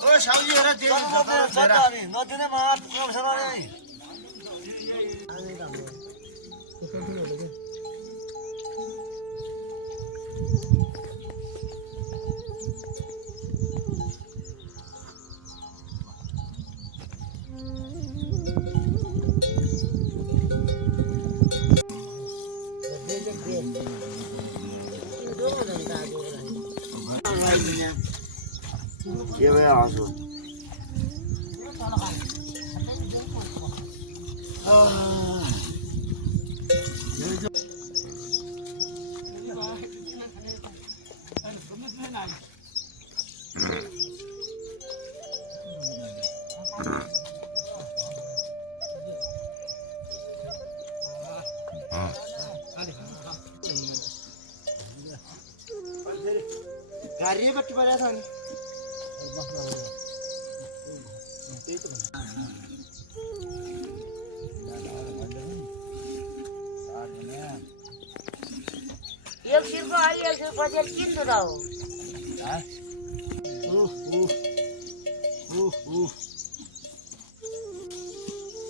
ओ साउजी हेर त्यो नदिने मात नसराले के भयो आउँछु गाडी बट्टी परेको छ नि एक सिरको अलि एक सिर बजेट किन्नु र हो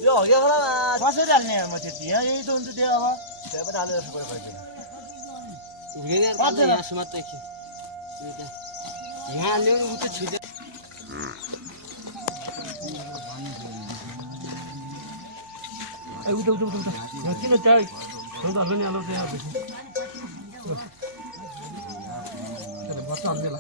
यो हग्या खला कसरी हाल्ने म त्यति यहाँ यही त हुन्छ त्यो अब त्यो पनि हाल्नु जस्तो गरिदिनु यहाँ ल्याउनु उता छिटो उता उता उता किन त्यहाँ नि हाल्नु त्यहाँ बच्चा हाल्ने ल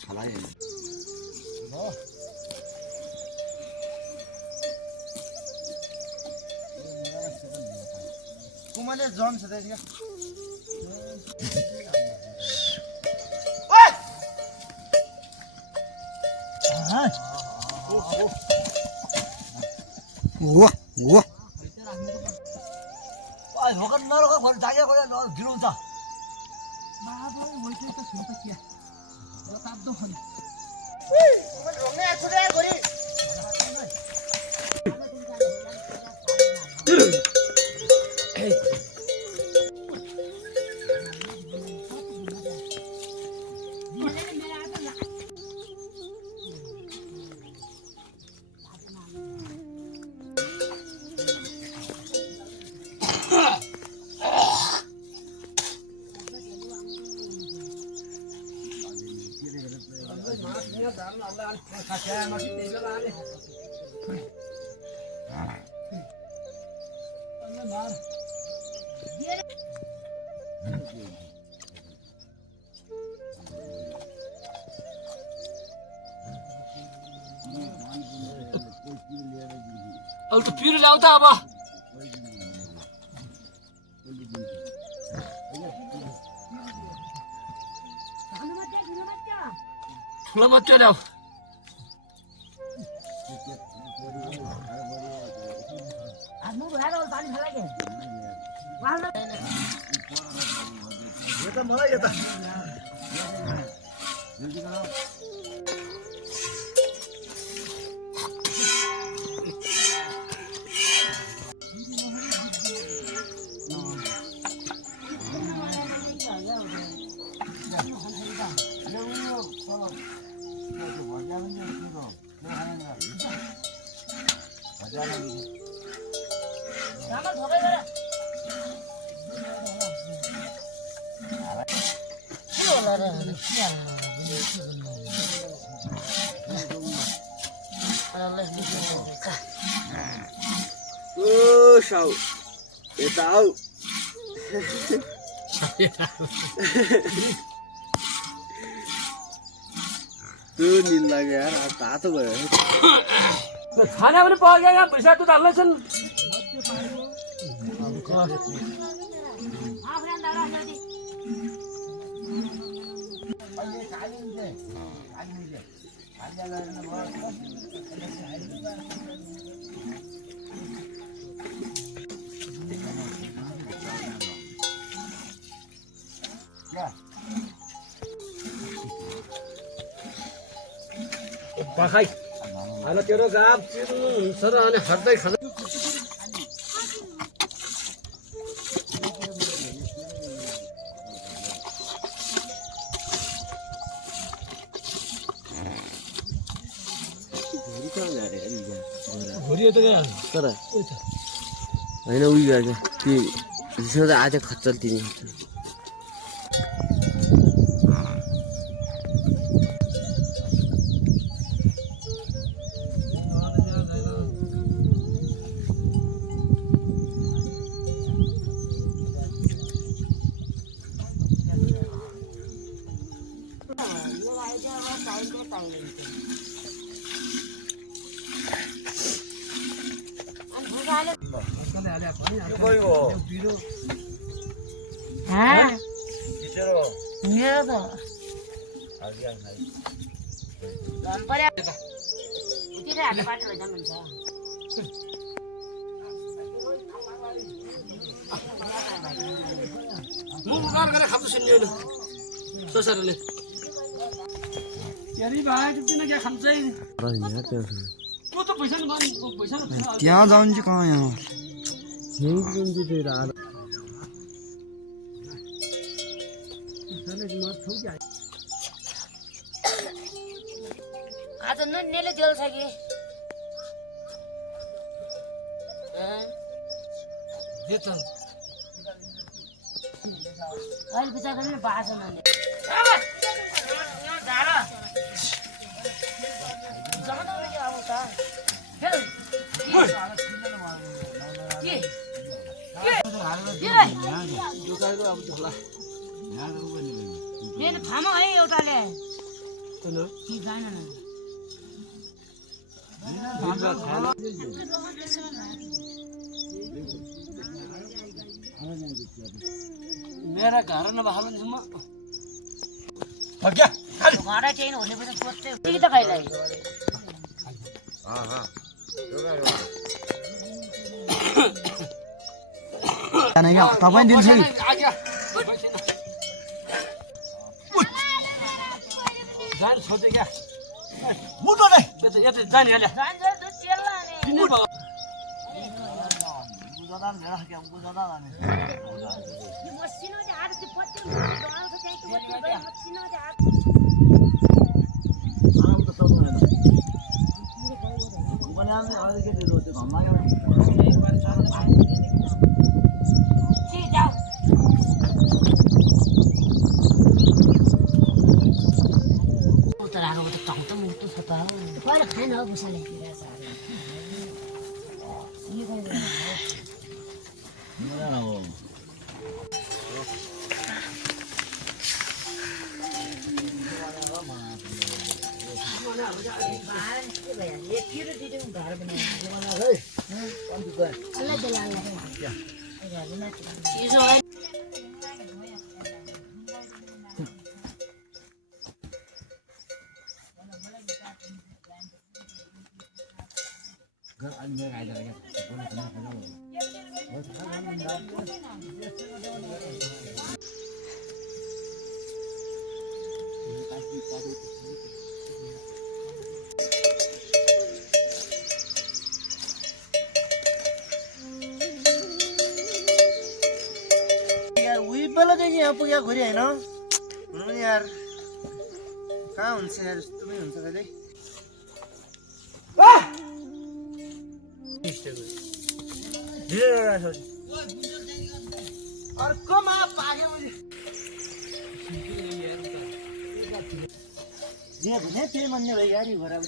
खालाय कुमाले जन छ त्यतिका भोकन नरक घर जागे गयो गिराउँछ बाबु मैले त सुन त के ताप्दो खन रोमे छुरे गरी अब त पिरो ल्याउ त अब ठुलो मच्चो ल्याउ आजमु भएर पानी खाला के यो त मलाई यो त सामान थोकै गरे के होला र के ओ साउ यता आऊ त्यो निल लाग्यो यार अब तातो भयो खाना पनि पाक्यो यहाँ पैसा त हाल्दैछन् आफैले दारा ल्याउँदै पाखाई आला तेरो गाप सर आणि हरदै खाजा घोरी येतो का तर होइन उयो गएको त्यो रिसाउँदा आज खच्चल तिमी त्यहाँ जाउँ चाहिँ कहाँ यहाँ आज नुनले जल्छ कि अहिले बिचा गर्ने बाँच्छ नानी मेरो खामा है एउटाले मेरा घर नभएको घाँडा चाहिँ हुने पनि सोध्दै कि त खाइलाई तपाईँ दिन्छ नि जान छोड्दै क्या मुटो नै यता जानिहाल्यो जान्छ त चेल्ला नि मसिनो चाहिँ हात त्यो पत्ती डराउँछ चाहिँ त्यो पत्ती गयो मसिनो चाहिँ हात खान हो भुसाले यहाँ पुग्यो घुरी होइन यार कहाँ हुन्छ यार यस्तो पनि हुन्छ कहिले अर्कोमा पाग्यो मैले जे भने त्यही मान्ने भयो यार घोडा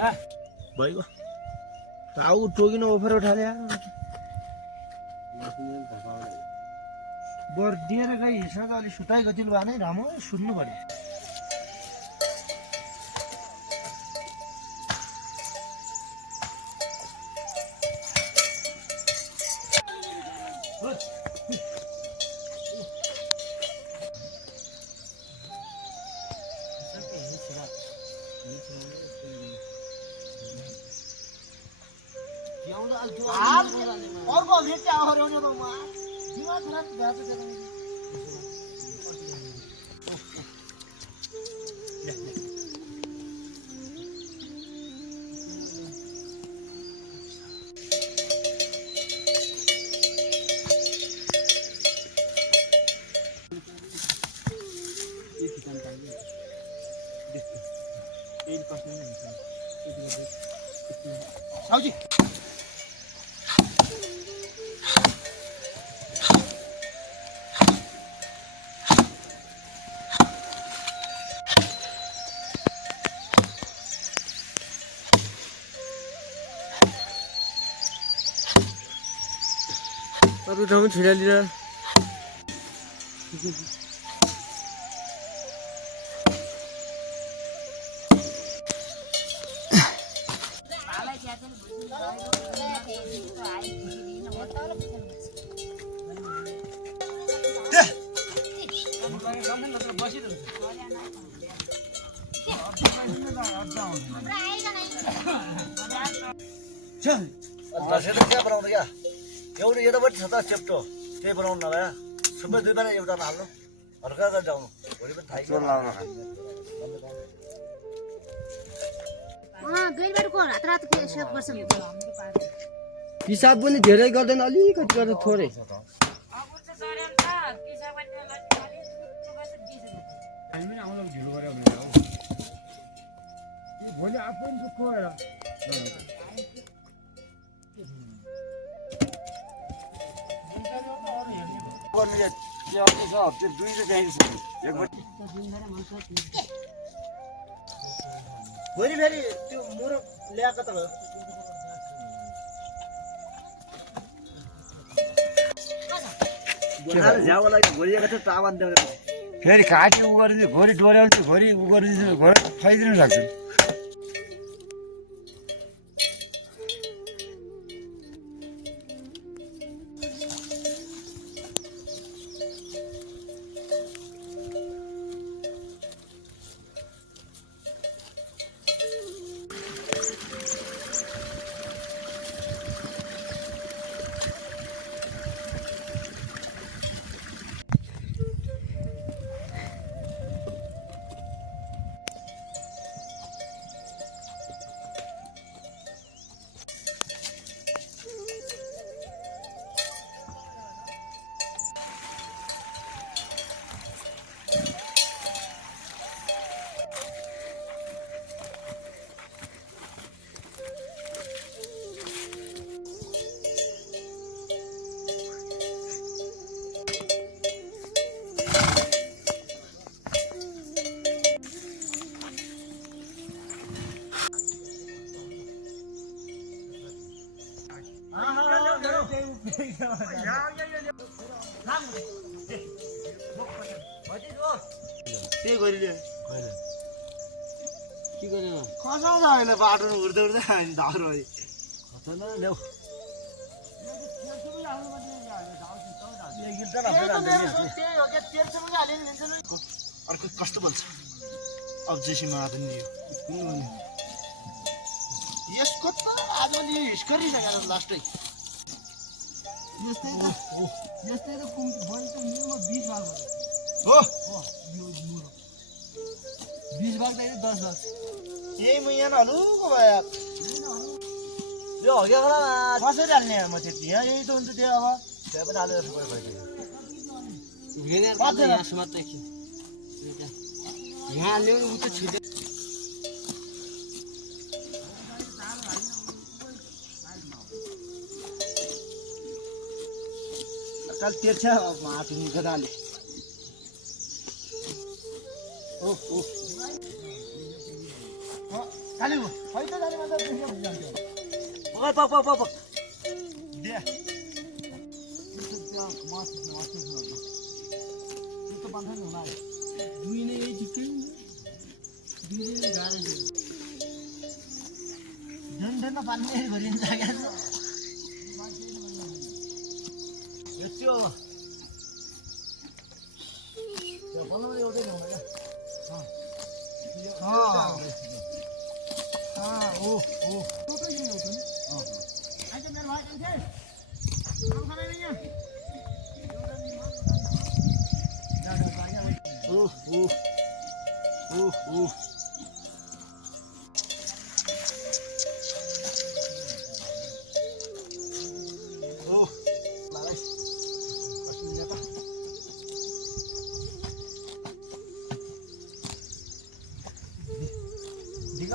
क्या भइगयो ताऊ टोकिन ओफर उठाले बर दिएर गई हिसाब अलि सुताइ गतिलो भए नै राम्रो सुन्नु पर्यो अर्को भेट चाहिँ हराउने त म दिमाग खराब भएको छ साउजी अरू ठाउँमा छिडालिएर दसैँ त क्या बनाउँदा क्या एउटा यतापट्टि छ त चेप्टो त्यही बनाउनु नभए सबै दुई बेला एउटा हाल्नु हल्का जाउनु भोलि पनि थाहा पिसाब पनि धेरै गर्दैन अलिकति गर्दा थोरै भोलि आफै दुःख भएर भोलि फेरि त्यो मोरो ल्याएको त भयो फेरि काटी उ गरिदिनु घोरी डोर्याउँछु घोरी उ गरिदिनु घोरी खुवाइदिनु सक्छु त्यही गरिदियो के गर्ने खसाउँछ अहिले बाटोमा उड्दै उड्दै हामी धारो ल्याउ अर्को कस्तो भन्छ अब्जेक्सन आदमी यसको त आजले हिस गरिसकेर लास्टै यस्तै त बढी त मिलमा 20 भाग हो 20 भाग त 10 भाग यही महिना हलुको भयो यो हग्या गला कसरी हाल्ने म त्यति यहाँ यही त हुन्छ त्यो अब त्यहाँ पनि हालेर सबै भइसक्यो यहाँ ल्याउनु उता छिटो काल तेर्छ हात गदाले खाली हो खै त जाने मान्छे दुई जान्थ्यो पक पक पक पक दे दुई नै यही ठिकै दुई नै गाह्रो छ झन् झन् पानी भरिन्छ क्या यस्तो अब त्यो बनाउन एउटै ठाउँमा क्या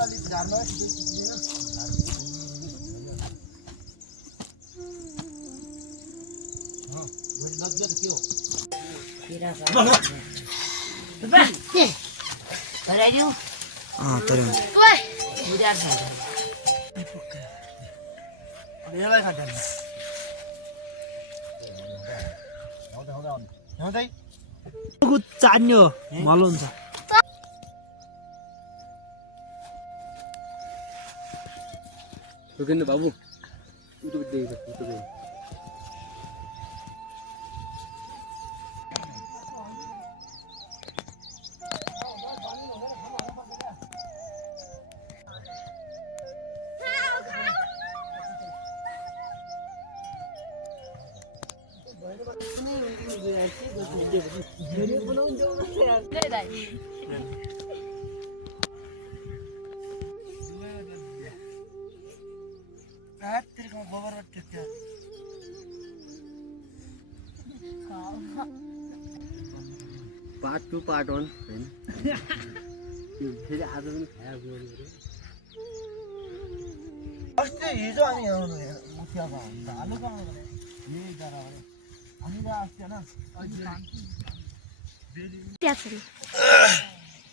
अलिक जान्दा छिटो छिट्दैन भोलि नदियो त के हो चान्यो मल हुन्छ रुकिनु बाबु उठो देख्छ उठो देख्छ पार्ट 2 पार्ट 1 हैन यो फेरि आज पनि खाएको अस्ति हिजो हामी आउनु मुखियाको हालु कहाँ यही जरा हो हामीले अस्ति हैन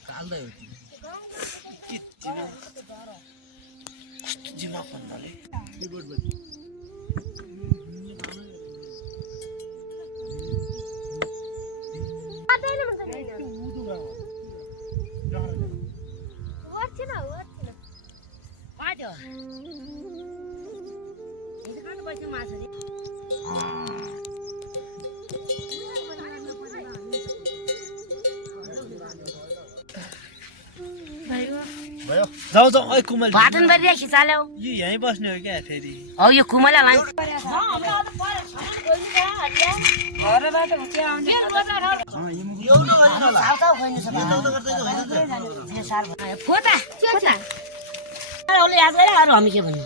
काल्दै जिमा भन्नाले किबोर्ड बज्यो भयो जाऊ जाऊ ओइ कुमल भातन बरिया खिचाल्यो यो यही बस्ने हो क्या फेरि हो यो कुमला लान्छ फोटा फोटा ओले याद गरे अरु हामी के भन्नु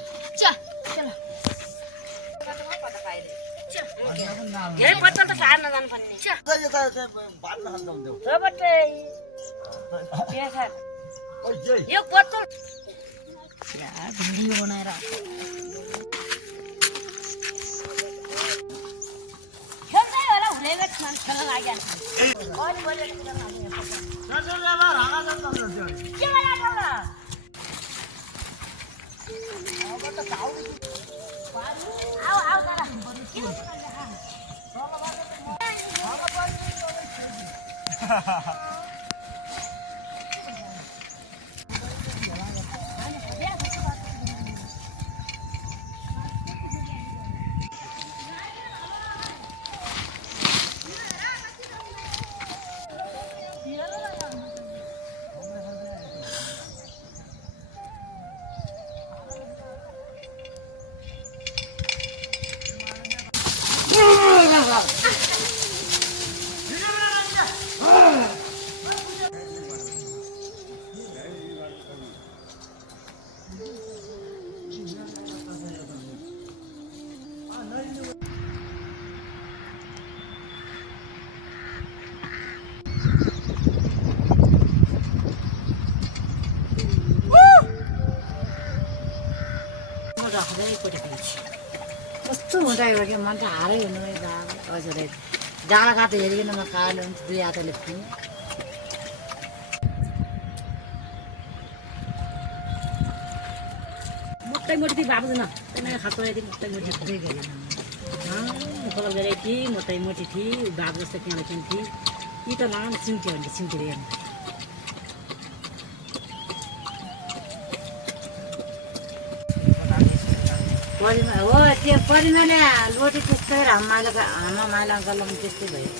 धेरै पत्ता त खाएर नजानु पर्ने बाट्न खान्छ हुन्थ्यो रोबोटै ओइ जय यो बोतल यार भिडियो बनाएर खेल्दै होला हुनेले खेल्न लाग्यो अनि मैले खेल्न लाग्यो के गर्नु र अब त खाऊ आउ आउ तर कस्तो हुँदैन कि मन त हारै हुनु हजुर डाँडा काँटा हेरिकन म कालो हुन्छ दुई हातले फुल्नु मोटै मोटी थिए बाबू न त्यही खास गरे थिए मोटै मोटी कलर गरे थिए मोटै मोटी थिए बाबु जस्तो त्यहाँ थिए यी त लाम सिउँथ्यो भने सिउँथ्यो रे परिमा हो त्यो परिमाले लोटे त्यस्तै हाम्रा माइला गल्लामा त्यस्तै भयो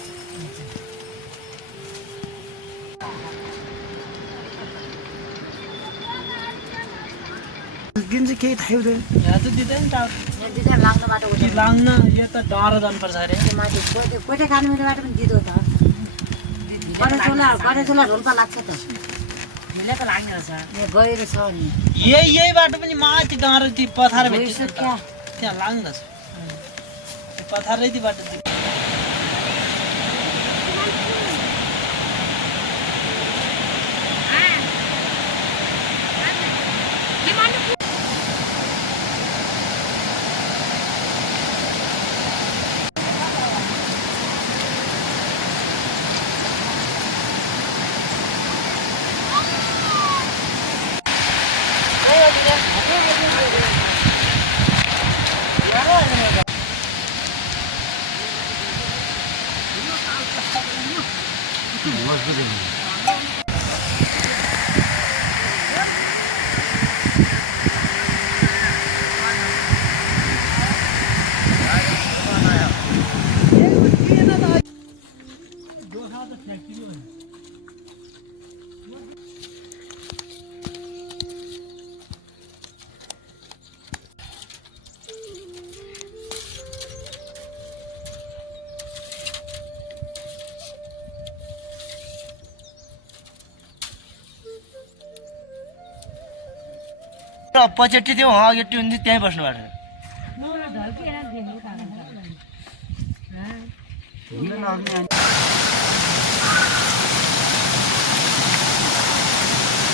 दिन चाहिँ केही थाहा हुँदैन यहाँ त दिँदैन त दिँदा लाग्ने बाटो उठ्यो लाग्न यो त डर जानुपर्छ अरे त्यो माथि कोटे कानुमीबाट पनि दिँदो त गणेशोला रोल्पा लाग्छ त मिले त लाग्ने रहेछ यहाँ गएर छ नि यही बाटो पनि माथि डाँडो ती पथार भेटिन्छ नि त। क्या त्यहाँ लाग्दछ पथारै ती बाटो ती पछेट्टी थियो अगेट्टी हुन्थ्यो त्यहीँ बस्नुभएको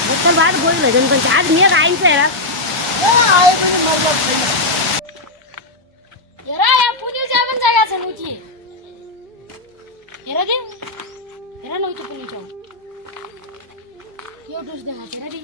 बोतल बाद बोल भजन पनि आज मेघ आइन्छ हेर हेर यहाँ पुलिस जाने पनि जग्गा छ उति हेर दे हेर न उति पुलिस हो यो डुस देखाएको छ रे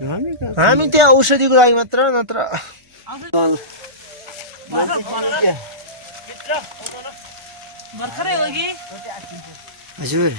हामी त्यहाँ औषधिको लागि मात्र नत्र भर्खरै हो कि हजुर